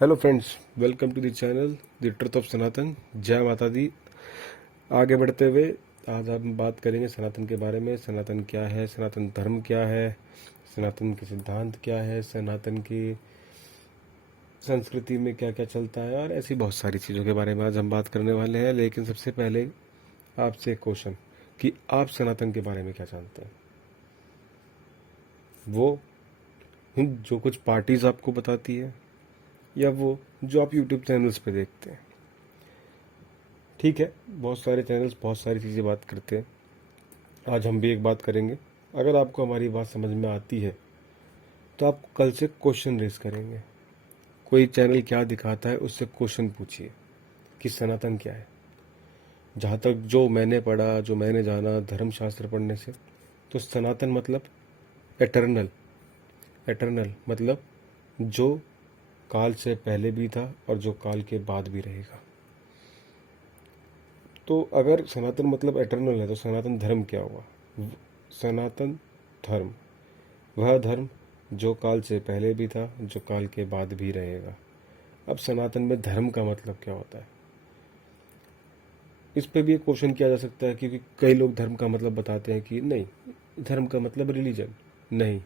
Hello friends, welcome to the channel the truth of Sanatan. जय माता दी। आगे बढ़ते हुए आज हम बात करेंगे सनातन के बारे में। सनातन क्या है, सनातन धर्म क्या है, सनातन के सिद्धांत क्या है, सनातन की संस्कृति में क्या क्या चलता है, और ऐसी बहुत सारी चीज़ों के बारे में आज हम बात करने वाले हैं। लेकिन सबसे पहले आपसे एक क्वेश्चन कि आप सनातन के बारे में क्या जानते हैं। वो जो कुछ पार्टीज आपको बताती है, या वो जो आप यूट्यूब चैनल्स पे देखते हैं। ठीक है, बहुत सारे चैनल्स बहुत सारी चीज़ें बात करते हैं। आज हम भी एक बात करेंगे। अगर आपको हमारी बात समझ में आती है तो आप कल से क्वेश्चन रेज करेंगे। कोई चैनल क्या दिखाता है उससे क्वेश्चन पूछिए कि सनातन क्या है। जहाँ तक जो मैंने पढ़ा, जो मैंने जाना धर्मशास्त्र पढ़ने से, तो सनातन मतलब एटर्नल। एटर्नल मतलब जो काल से पहले भी था और जो काल के बाद भी रहेगा। तो अगर सनातन मतलब एटर्नल है तो सनातन धर्म क्या हुआ। सनातन धर्म वह धर्म जो काल से पहले भी था, जो काल के बाद भी रहेगा। अब सनातन में धर्म का मतलब क्या होता है, इस पे भी एक क्वेश्चन किया जा सकता है, क्योंकि कई लोग धर्म का मतलब बताते हैं कि नहीं, धर्म का मतलब रिलीजन नहीं।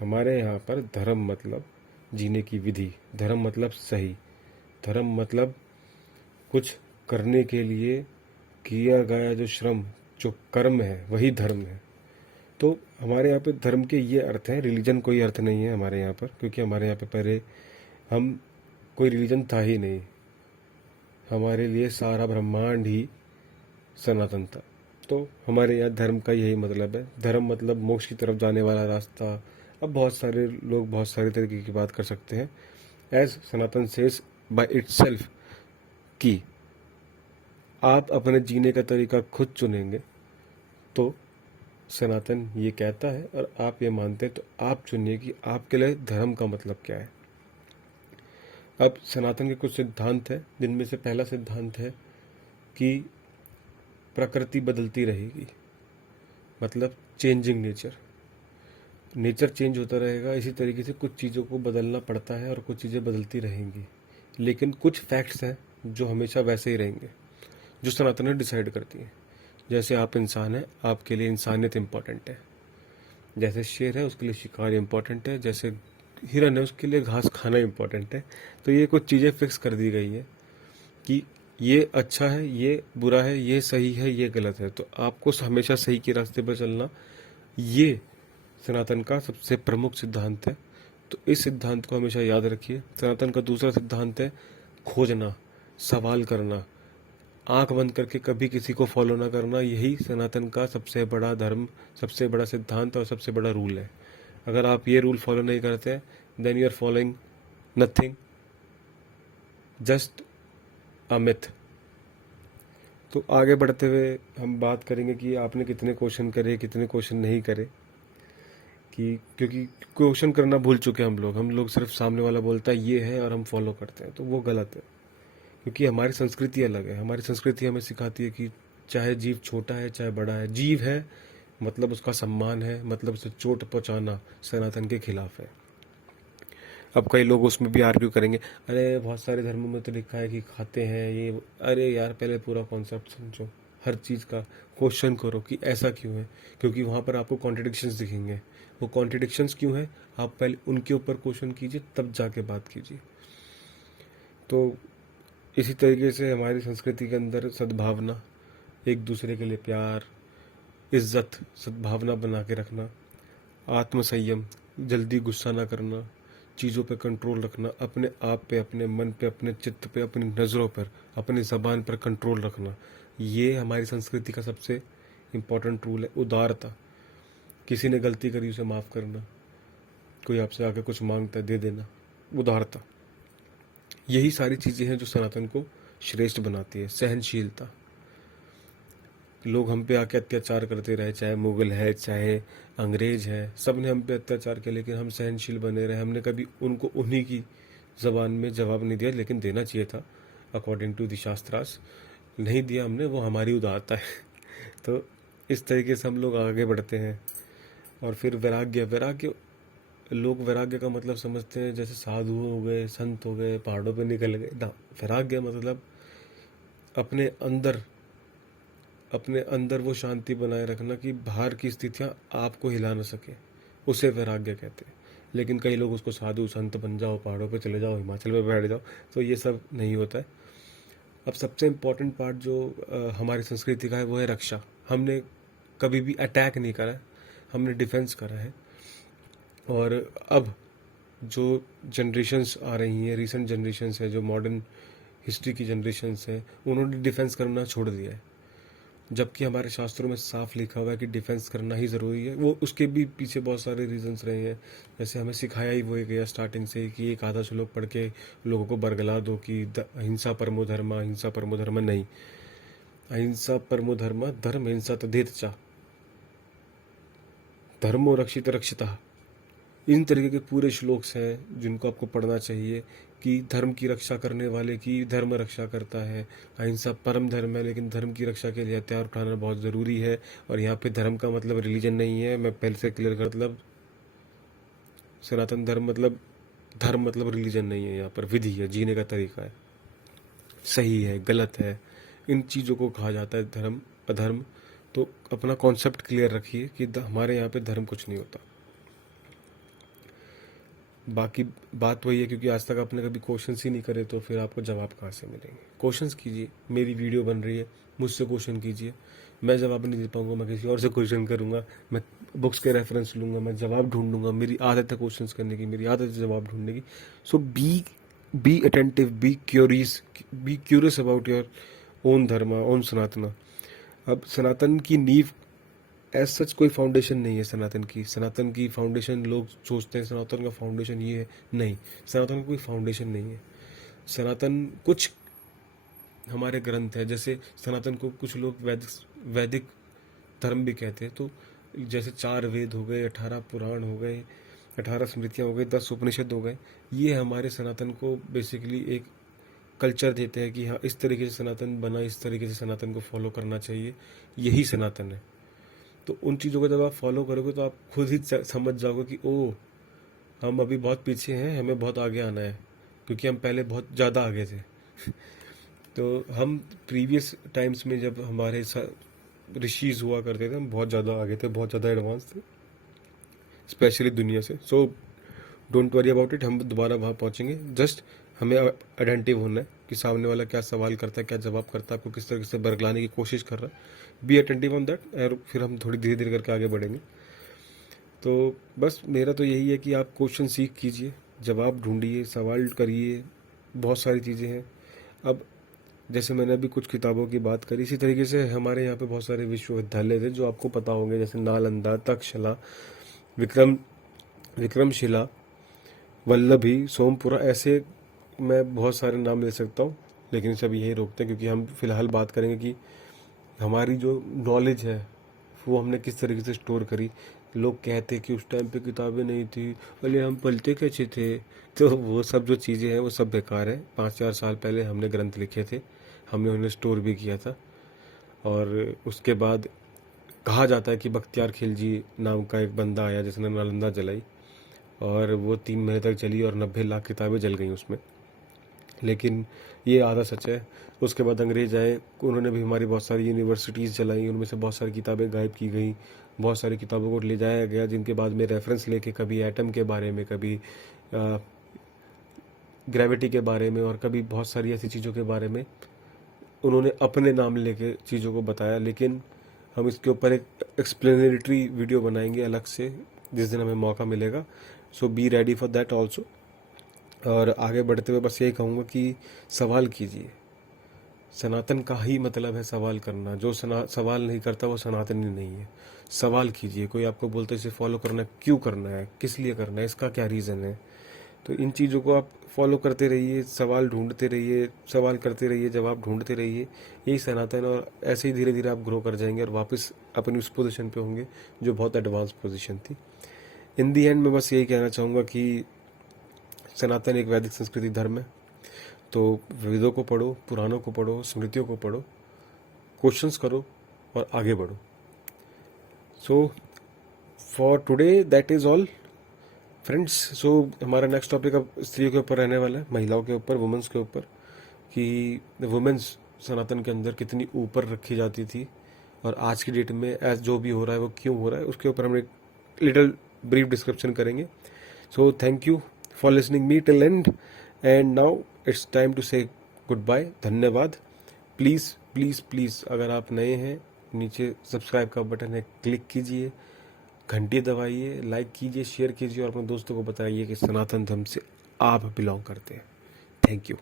हमारे यहाँ पर धर्म मतलब जीने की विधि, धर्म मतलब सही, धर्म मतलब कुछ करने के लिए किया गया जो श्रम, जो कर्म है, वही धर्म है। तो हमारे यहाँ पे धर्म के ये अर्थ हैं, रिलीजन कोई अर्थ नहीं है हमारे यहाँ पर, क्योंकि हमारे यहाँ पे पहले हम कोई रिलीजन था ही नहीं। हमारे लिए सारा ब्रह्मांड ही सनातन था। तो हमारे यहाँ धर्म का यही मतलब है। धर्म मतलब मोक्ष की तरफ जाने वाला रास्ता। अब बहुत सारे लोग बहुत सारे तरीके की बात कर सकते हैं। As Sanatan says by itself कि आप अपने जीने का तरीका खुद चुनेंगे। तो सनातन ये कहता है और आप ये मानते हैं, तो आप चुनिए कि आपके लिए धर्म का मतलब क्या है। अब सनातन के कुछ सिद्धांत हैं, जिनमें से पहला सिद्धांत है कि प्रकृति बदलती रहेगी, मतलब चेंजिंग नेचर। नेचर चेंज होता रहेगा, इसी तरीके से कुछ चीज़ों को बदलना पड़ता है और कुछ चीज़ें बदलती रहेंगी। लेकिन कुछ फैक्ट्स हैं जो हमेशा वैसे ही रहेंगे, जो सनातन ने डिसाइड करती हैं। जैसे आप इंसान हैं, आपके लिए इंसानियत इम्पॉर्टेंट है। जैसे शेर है, उसके लिए शिकार इम्पॉर्टेंट है। जैसे हिरन है, उसके लिए घास खाना इम्पॉर्टेंट है। तो ये कुछ चीज़ें फिक्स कर दी गई है कि ये अच्छा है, ये बुरा है, ये सही है, ये गलत है। तो आपको हमेशा सही के रास्ते पर चलना, ये सनातन का सबसे प्रमुख सिद्धांत है। तो इस सिद्धांत को हमेशा याद रखिए। सनातन का दूसरा सिद्धांत है खोजना, सवाल करना, आंख बंद करके कभी किसी को फॉलो ना करना। यही सनातन का सबसे बड़ा धर्म, सबसे बड़ा सिद्धांत और सबसे बड़ा रूल है। अगर आप ये रूल फॉलो नहीं करते, then you are following nothing, just a myth. तो आगे बढ़ते हुए हम बात करेंगे कि आपने कितने क्वेश्चन करे, कितने क्वेश्चन नहीं करे। कि क्योंकि क्वेश्चन करना भूल चुके हैं हम लोग सिर्फ सामने वाला बोलता है ये है और हम फॉलो करते हैं, तो वो गलत है। क्योंकि हमारी संस्कृति अलग है। हमारी संस्कृति हमें सिखाती है कि चाहे जीव छोटा है चाहे बड़ा है, जीव है मतलब उसका सम्मान है, मतलब उसे चोट पहुंचाना सनातन के खिलाफ है। अब कई लोग उसमें भी आर्ग्यू करेंगे, अरे बहुत सारे धर्मों में तो लिखा है कि खाते हैं ये। अरे यार, पहले पूरा कॉन्सेप्ट समझो, हर चीज़ का क्वेश्चन करो कि ऐसा क्यों है। क्योंकि वहाँ पर आपको कॉन्ट्रडिक्शंस दिखेंगे। वो कॉन्ट्रडिक्शंस क्यों है, आप पहले उनके ऊपर क्वेश्चन कीजिए, तब जाके बात कीजिए। तो इसी तरीके से हमारी संस्कृति के अंदर सद्भावना, एक दूसरे के लिए प्यार, इज्जत, सद्भावना बना के रखना, आत्मसंयम, जल्दी गुस्सा ना करना, चीज़ों पे कंट्रोल रखना, अपने आप पे, अपने मन पे, अपने चित्त पे, अपनी नज़रों पर, अपनी ज़बान पर कंट्रोल रखना, ये हमारी संस्कृति का सबसे इम्पोर्टेंट रूल है। उदारता, किसी ने गलती करी उसे माफ़ करना, कोई आपसे आके कुछ मांगता है दे देना, उदारता। यही सारी चीज़ें हैं जो सनातन को श्रेष्ठ बनाती है। सहनशीलता, लोग हम पे आके अत्याचार करते रहे, चाहे मुगल है चाहे अंग्रेज है, सब ने हम पे अत्याचार किया, लेकिन हम सहनशील बने रहे। हमने कभी उनको उन्हीं की ज़बान में जवाब नहीं दिया, लेकिन देना चाहिए था अकॉर्डिंग टू द शास्त्रास। नहीं दिया हमने, वो हमारी उदारता है। तो इस तरीके से हम लोग आगे बढ़ते हैं। और फिर वैराग्य, वैराग्य लोग वैराग्य का मतलब समझते हैं जैसे साधु हो गए, संत हो गए, पहाड़ों पे निकल गए ना। वैराग्य मतलब अपने अंदर अपने अंदर वो शांति बनाए रखना कि बाहर की स्थितियां आपको हिला ना सके, उसे वैराग्य कहते हैं। लेकिन कई लोग उसको साधु संत बन जाओ, पहाड़ों पे चले जाओ, हिमाचल में बैठ जाओ, तो ये सब नहीं होता है। अब सबसे इम्पोर्टेंट पार्ट जो हमारी संस्कृति का है वो है रक्षा। हमने कभी भी अटैक नहीं करा है, हमने डिफेंस करा है। और अब जो जनरेशन्स आ रही हैं, रीसेंट जनरेशन्स है, जो मॉडर्न हिस्ट्री की जनरेशन्स हैं, उन्होंने डिफेंस करना छोड़ दिया है। जबकि हमारे शास्त्रों में साफ लिखा हुआ है कि डिफेंस करना ही ज़रूरी है। वो उसके भी पीछे बहुत सारे रीजंस रहे हैं। जैसे हमें सिखाया ही वो गया स्टार्टिंग से ही कि एक आधा श्लोक पढ़ के लोगों को बरगला दो कि अहिंसा परमो धर्म, अहिंसा परमो धर्म नहीं, अहिंसा परमो धर्म, धर्म हिंसा तदेत चा, धर्मो रक्षित रक्षिता। इन तरीके के पूरे श्लोक्स हैं जिनको आपको पढ़ना चाहिए कि धर्म की रक्षा करने वाले की धर्म रक्षा करता है। अहिंसा परम धर्म है, लेकिन धर्म की रक्षा के लिए हथियार उठाना बहुत ज़रूरी है। और यहाँ पे धर्म का मतलब रिलीजन नहीं है, मैं पहले से क्लियर कर, मतलब सनातन धर्म मतलब रिलीजन नहीं है। यहाँ पर विधि है, जीने का तरीका है, सही है गलत है, इन चीज़ों को कहा जाता है धर्म अधर्म। तो अपना कॉन्सेप्ट क्लियर रखिए कि हमारे यहाँ पे धर्म कुछ नहीं होता। बाकी बात वही है, क्योंकि आज तक आपने कभी क्वेश्चंस ही नहीं करे तो फिर आपको जवाब कहाँ से मिलेंगे। क्वेश्चंस कीजिए, मेरी वीडियो बन रही है, मुझसे क्वेश्चन कीजिए। मैं जवाब नहीं दे पाऊंगा, मैं किसी और से क्वेश्चन करूंगा, मैं बुक्स के रेफरेंस लूंगा, मैं जवाब ढूंढूंगा। मेरी आदत है क्वेश्चंस करने की, मेरी आदत है जवाब ढूंढने की। So be attentive, be curious about your own dharma, own Sanatana. अब सनातन की नींव एज सच कोई फाउंडेशन नहीं है सनातन की फाउंडेशन लोग सोचते हैं सनातन का फाउंडेशन ये है, नहीं, सनातन का कोई फाउंडेशन नहीं है। सनातन कुछ हमारे ग्रंथ है, जैसे सनातन को कुछ लोग वैदिक धर्म भी कहते हैं। तो जैसे 4 वेद हो गए, 18 पुराण हो गए, 18 स्मृतियाँ हो गई, 10 उपनिषद हो गए, ये हमारे सनातन को बेसिकली एक कल्चर देते हैं कि हाँ इस तरीके से सनातन बना, इस तरीके से सनातन को फॉलो करना चाहिए, यही सनातन है। तो उन चीज़ों को जब आप फॉलो करोगे तो आप खुद ही समझ जाओगे कि ओ, हम अभी बहुत पीछे हैं, हमें बहुत आगे आना है, क्योंकि हम पहले बहुत ज़्यादा आगे थे। तो हम प्रीवियस टाइम्स में जब हमारे ऋषिज हुआ करते थे, हम बहुत ज़्यादा आगे थे, बहुत ज़्यादा एडवांस थे, स्पेशली दुनिया से। So don't worry about it, हम दोबारा वहाँ पहुँचेंगे। जस्ट हमें आइडेंटिव होना है कि सामने वाला क्या सवाल करता है, क्या जवाब करता है, आपको किस तरीके से बरगलाने की कोशिश कर रहा है। बी अटेंटिव ऑन दैट, और फिर हम थोड़ी धीरे धीरे करके आगे बढ़ेंगे। तो बस मेरा तो यही है कि आप क्वेश्चन सीख कीजिए, जवाब ढूंढिए, सवाल करिए, बहुत सारी चीज़ें हैं। अब जैसे मैंने अभी कुछ किताबों की बात करी, इसी तरीके से हमारे यहाँ पे बहुत सारे विश्वविद्यालय थे जो आपको पता होंगे, जैसे नालंदा, तक्षशिला, विक्रमशिला, वल्लभी, सोमपुरा, ऐसे मैं बहुत सारे नाम ले सकता हूँ, लेकिन सब यही रोकते हैं क्योंकि हम फिलहाल बात करेंगे कि हमारी जो नॉलेज है वो हमने किस तरीके से स्टोर करी। लोग कहते कि उस टाइम पे किताबें नहीं थी, अरे हम पढ़ते कैसे थे, तो वो सब जो चीज़ें हैं वो सब बेकार है। 5-4 साल पहले हमने ग्रंथ लिखे थे, हमने उन्हें स्टोर भी किया था। और उसके बाद कहा जाता है कि बख्तियार खिलजी नाम का एक बंदा आया जिसने नालंदा जलाई, और वो 3 महीने तक चली और 90 लाख किताबें जल गई उसमें। लेकिन ये आधा सच है। उसके बाद अंग्रेज आए, उन्होंने भी हमारी बहुत सारी यूनिवर्सिटीज़ चलाई, उनमें से बहुत सारी किताबें गायब की गई, बहुत सारी किताबों को ले जाया गया, जिनके बाद में रेफरेंस लेके कभी एटम के बारे में, कभी ग्रेविटी के बारे में, और कभी बहुत सारी ऐसी चीज़ों के बारे में उन्होंने अपने नाम लेके चीज़ों को बताया। लेकिन हम इसके ऊपर एक एक्सप्लेनेटरी वीडियो बनाएंगे अलग से जिस दिन हमें मौका मिलेगा। So be ready for that also. और आगे बढ़ते हुए बस यही कहूँगा कि सवाल कीजिए। सनातन का ही मतलब है सवाल करना। जो सवाल नहीं करता वो सनातनी नहीं है। सवाल कीजिए। कोई आपको बोलते इसे फॉलो करना, क्यों करना है, किस लिए करना है, इसका क्या रीज़न है, तो इन चीज़ों को आप फॉलो करते रहिए, सवाल ढूंढते रहिए, सवाल करते रहिए, जवाब ढूंढते रहिए, यही सनातन। और ऐसे ही धीरे धीरे आप ग्रो कर जाएंगे और वापस अपनी उस पोजीशन पे होंगे जो बहुत एडवांस पोजीशन थी। इन दी एंड मैं बस यही कहना चाहूँगा कि सनातन एक वैदिक संस्कृति धर्म है। तो वेदों को पढ़ो, पुराणों को पढ़ो, स्मृतियों को पढ़ो, क्वेश्चंस करो और आगे बढ़ो। So for today that is all. Friends, so हमारा नेक्स्ट टॉपिक अब स्त्रियों के ऊपर रहने वाला है, महिलाओं के ऊपर, वुमेन्स के ऊपर, कि वुमेन्स सनातन के अंदर कितनी ऊपर रखी जाती थी और आज की डेट में एज जो भी हो रहा है वो क्यों हो रहा है, उसके ऊपर हम एक लिटिल ब्रीफ डिस्क्रिप्शन करेंगे. So thank you for listening me till end, and now it's time to say goodbye. धन्यवाद. प्लीज़ प्लीज़ प्लीज़, अगर आप नए हैं, नीचे सब्सक्राइब का बटन है, क्लिक कीजिए, घंटी दबाइए, लाइक कीजिए, शेयर कीजिए और अपने दोस्तों को बताइए कि सनातन धर्म से आप बिलोंग करते हैं. Thank you.